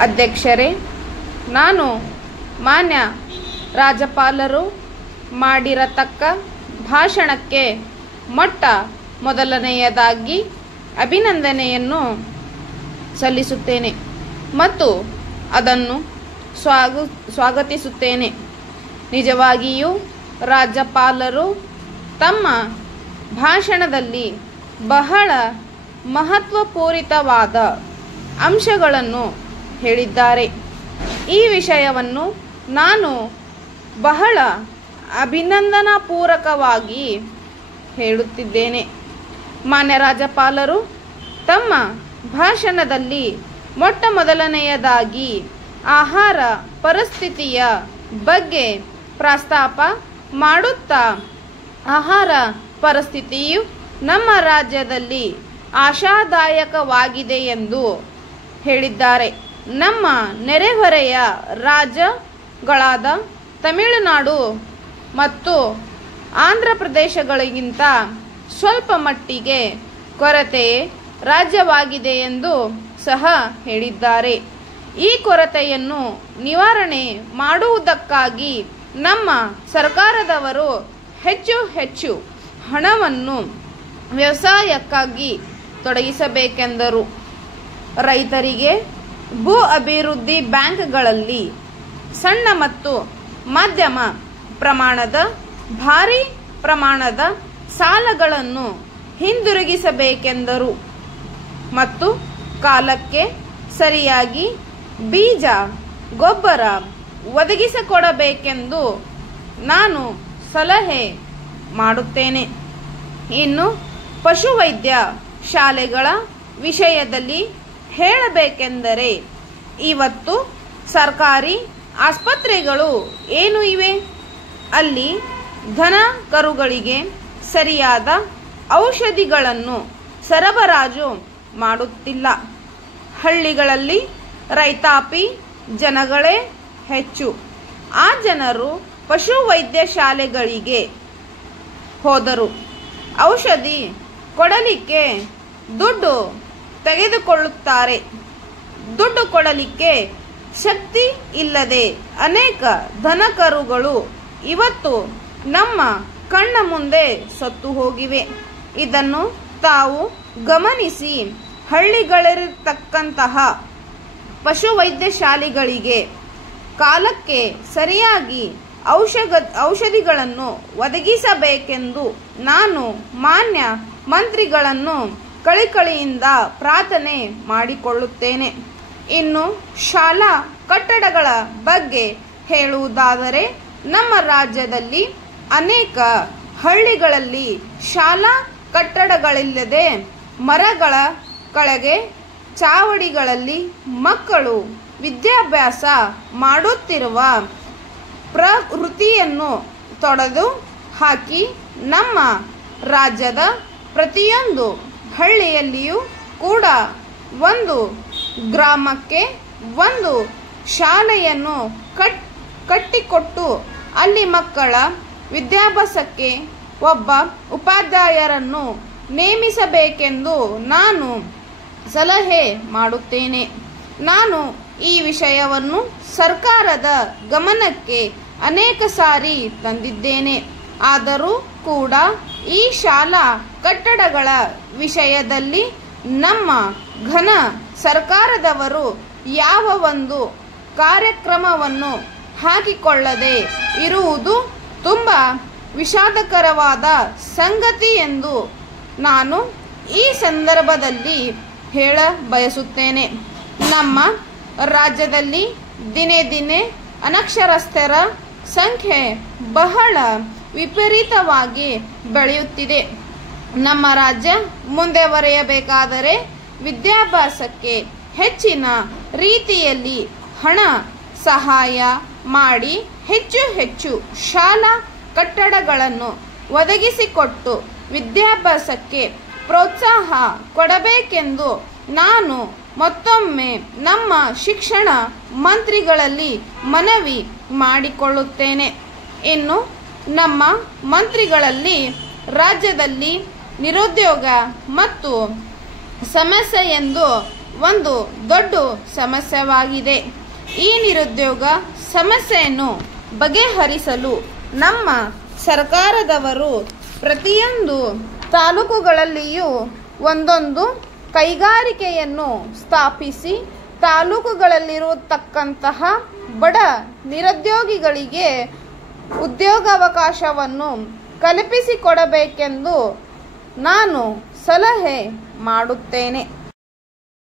ಅಧ್ಯಕ್ಷರೇ, ನಾನು ಮಾನ್ಯ ರಾಜ್ಯಪಾಲರು ಮಾಡಿರತಕ್ಕ ಭಾಷಣಕ್ಕೆ ಮೊಟ್ಟ ಮೊದಲನೆಯದಾಗಿ ಅಭಿನಂದನೆಯನ್ನು ಸಲ್ಲಿಸುತ್ತೇನೆ ಮತ್ತು ಅದನ್ನು ಸ್ವಾಗತಿಸುತ್ತೇನೆ. ನಿಜವಾಗಿಯೂ ರಾಜ್ಯಪಾಲರು ತಮ್ಮ ಭಾಷಣದಲ್ಲಿ ಬಹಳ ಮಹತ್ವಪೂರಿತವಾದ ಅಂಶಗಳನ್ನು ಹೇಳಿದ್ದಾರೆ. ಈ ವಿಷಯವನ್ನು ನಾನು ಬಹಳ ಅಭಿನಂದನಾಪೂರ್ವಕವಾಗಿ ಹೇಳುತ್ತಿದ್ದೇನೆ. ಮಾನ್ಯ ರಾಜ್ಯಪಾಲರು ತಮ್ಮ ಭಾಷಣದಲ್ಲಿ ಮೊಟ್ಟ ಮೊದಲನೆಯದಾಗಿ ಆಹಾರ ಪರಿಸ್ಥಿತಿಯ ಬಗ್ಗೆ ಪ್ರಸ್ತಾಪ ಮಾಡುತ್ತಾ, ಆಹಾರ ಪರಿಸ್ಥಿತಿಯು ನಮ್ಮ ರಾಜ್ಯದಲ್ಲಿ ಆಶಾದಾಯಕವಾಗಿದೆ ಎಂದು ಹೇಳಿದ್ದಾರೆ. ನಮ್ಮ ನೆರೆಹೊರೆಯ ರಾಜ್ಯಗಳಾದ ತಮಿಳುನಾಡು ಮತ್ತು ಆಂಧ್ರ ಪ್ರದೇಶಗಳಿಗಿಂತ ಸ್ವಲ್ಪ ಮಟ್ಟಿಗೆ ಕೊರತೆ ರಾಜ್ಯವಾಗಿದೆ ಎಂದು ಸಹ ಹೇಳಿದ್ದಾರೆ. ಈ ಕೊರತೆಯನ್ನು ನಿವಾರಣೆ ಮಾಡುವುದಕ್ಕಾಗಿ ನಮ್ಮ ಸರ್ಕಾರದವರು ಹೆಚ್ಚು ಹಣವನ್ನು ವ್ಯವಸಾಯಕ್ಕಾಗಿ ತೊಡಗಿಸಬೇಕೆಂದರು. ರೈತರಿಗೆ ಭೂ ಅಭಿವೃದ್ಧಿ ಬ್ಯಾಂಕ್ಗಳಲ್ಲಿ ಸಣ್ಣ ಮತ್ತು ಮಧ್ಯಮ ಪ್ರಮಾಣದ ಭಾರಿ ಪ್ರಮಾಣದ ಸಾಲಗಳನ್ನು ಹಿಂದಿರುಗಿಸಬೇಕೆಂದರು ಮತ್ತು ಕಾಲಕ್ಕೆ ಸರಿಯಾಗಿ ಬೀಜ ಗೊಬ್ಬರ ಒದಗಿಸಿಕೊಡಬೇಕೆಂದು ನಾನು ಸಲಹೆ ಮಾಡುತ್ತೇನೆ. ಇನ್ನು ಪಶುವೈದ್ಯ ಶಾಲೆಗಳ ವಿಷಯದಲ್ಲಿ ಹೇಳಬೇಕೆಂದರೆ, ಇವತ್ತು ಸರ್ಕಾರಿ ಆಸ್ಪತ್ರೆಗಳು ಏನು ಇವೆ, ಅಲ್ಲಿ ದನ ಕರುಗಳಿಗೆ ಸರಿಯಾದ ಔಷಧಿಗಳನ್ನು ಸರಬರಾಜು ಮಾಡುತ್ತಿಲ್ಲ. ಹಳ್ಳಿಗಳಲ್ಲಿ ರೈತಾಪಿ ಜನಗಳೇ ಹೆಚ್ಚು. ಆ ಜನರು ಪಶುವೈದ್ಯ ಶಾಲೆಗಳಿಗೆ ಹೋದರು ಔಷಧಿ ಕೊಡಲಿಕ್ಕೆ ದುಡ್ಡು ತೆಗೆದುಕೊಳ್ಳುತ್ತಾರೆ. ದುಡ್ಡು ಕೊಡಲಿಕ್ಕೆ ಶಕ್ತಿ ಇಲ್ಲದೆ ಅನೇಕ ದನಕರುಗಳು ಇವತ್ತು ನಮ್ಮ ಕಣ್ಣ ಮುಂದೆ ಸತ್ತು ಹೋಗಿವೆ. ಇದನ್ನು ತಾವು ಗಮನಿಸಿ ಹಳ್ಳಿಗಳಿರತಕ್ಕಂತಹ ಪಶುವೈದ್ಯ ಶಾಲೆಗಳಿಗೆ ಕಾಲಕ್ಕೆ ಸರಿಯಾಗಿ ಔಷಧಿಗಳನ್ನು ಒದಗಿಸಬೇಕೆಂದು ನಾನು ಮಾನ್ಯ ಮಂತ್ರಿಗಳನ್ನು ಕಳಿಕಳಿಯಿಂದ ಪ್ರಾರ್ಥನೆ ಮಾಡಿಕೊಳ್ಳುತ್ತೇನೆ. ಇನ್ನು ಶಾಲಾ ಕಟ್ಟಡಗಳ ಬಗ್ಗೆ ಹೇಳುವುದಾದರೆ, ನಮ್ಮ ರಾಜ್ಯದಲ್ಲಿ ಅನೇಕ ಹಳ್ಳಿಗಳಲ್ಲಿ ಶಾಲಾ ಕಟ್ಟಡಗಳಿಲ್ಲದೆ ಮರಗಳ ಕೆಳಗೆ ಚಾವಡಿಗಳಲ್ಲಿ ಮಕ್ಕಳು ವಿದ್ಯಾಭ್ಯಾಸ ಮಾಡುತ್ತಿರುವ ಪ್ರವೃತ್ತಿಯನ್ನು ತೊಡೆದು ಹಾಕಿ ನಮ್ಮ ರಾಜ್ಯದ ಪ್ರತಿಯೊಂದು ಹಳ್ಳಿಯಲ್ಲಿಯೂ ಕೂಡ ಒಂದು ಗ್ರಾಮಕ್ಕೆ ಒಂದು ಶಾಲೆಯನ್ನು ಕಟ್ಟಿಕೊಟ್ಟು ಅಲ್ಲಿ ಮಕ್ಕಳ ವಿದ್ಯಾಭ್ಯಾಸಕ್ಕೆ ಒಬ್ಬ ಉಪಾಧ್ಯಾಯರನ್ನು ನೇಮಿಸಬೇಕೆಂದು ನಾನು ಸಲಹೆ ಮಾಡುತ್ತೇನೆ. ನಾನು ಈ ವಿಷಯವನ್ನು ಸರ್ಕಾರದ ಗಮನಕ್ಕೆ ಅನೇಕ ಸಾರಿ ತಂದಿದ್ದೇನೆ. ಆದರೂ ಕೂಡ ಈ ಶಾಲಾ ಕಟ್ಟಡಗಳ ವಿಷಯದಲ್ಲಿ ನಮ್ಮ ಘನ ಸರ್ಕಾರದವರು ಯಾವ ಒಂದು ಕಾರ್ಯಕ್ರಮವನ್ನು ಹಾಕಿಕೊಳ್ಳದೆ ಇರುವುದು ತುಂಬ ವಿಷಾದಕರವಾದ ಸಂಗತಿ ಎಂದು ನಾನು ಈ ಸಂದರ್ಭದಲ್ಲಿ ಹೇಳ ಬಯಸುತ್ತೇನೆ. ನಮ್ಮ ರಾಜ್ಯದಲ್ಲಿ ದಿನೇ ದಿನೇ ಅನಕ್ಷರಸ್ಥರ ಸಂಖ್ಯೆ ಬಹಳ ವಿಪರೀತವಾಗಿ ಬೆಳೆಯುತ್ತಿದೆ. ನಮ್ಮ ರಾಜ್ಯ ಮುಂದೆ ಬರೆಯಬೇಕಾದರೆ ವಿದ್ಯಾಭ್ಯಾಸಕ್ಕೆ ಹೆಚ್ಚಿನ ರೀತಿಯಲ್ಲಿ ಹಣ ಸಹಾಯ ಮಾಡಿ ಹೆಚ್ಚು ಶಾಲಾ ಕಟ್ಟಡಗಳನ್ನು ಒದಗಿಸಿಕೊಟ್ಟು ವಿದ್ಯಾಭ್ಯಾಸಕ್ಕೆ ಪ್ರೋತ್ಸಾಹ ಕೊಡಬೇಕೆಂದು ನಾನು ಮತ್ತೊಮ್ಮೆ ನಮ್ಮ ಶಿಕ್ಷಣ ಮಂತ್ರಿಗಳಲ್ಲಿ ಮನವಿ ಮಾಡಿಕೊಳ್ಳುತ್ತೇನೆ. ಇನ್ನು ನಮ್ಮ ಮಂತ್ರಿಗಳಲ್ಲಿ ರಾಜ್ಯದಲ್ಲಿ ನಿರುದ್ಯೋಗ ಮತ್ತು ಸಮಸ್ಯೆ ಎಂದು ಒಂದು ದೊಡ್ಡ ಸಮಸ್ಯೆಯಾಗಿದೆ. ಈ ನಿರುದ್ಯೋಗ ಸಮಸ್ಯೆಯನ್ನು ಬಗೆಹರಿಸಲು ನಮ್ಮ ಸರ್ಕಾರದವರು ಪ್ರತಿಯೊಂದು ತಾಲೂಕುಗಳಲ್ಲಿಯೂ ಒಂದೊಂದು ಕೈಗಾರಿಕೆಯನ್ನು ಸ್ಥಾಪಿಸಿ ತಾಲೂಕುಗಳಲ್ಲಿರತಕ್ಕಂತಹ ಬಡ ನಿರುದ್ಯೋಗಿಗಳಿಗೆ ಉದ್ಯೋಗಾವಕಾಶವನ್ನು ಕಲ್ಪಿಸಿಕೊಡಬೇಕೆಂದು ನಾನು ಸಲಹೆ ಮಾಡುತ್ತೇನೆ.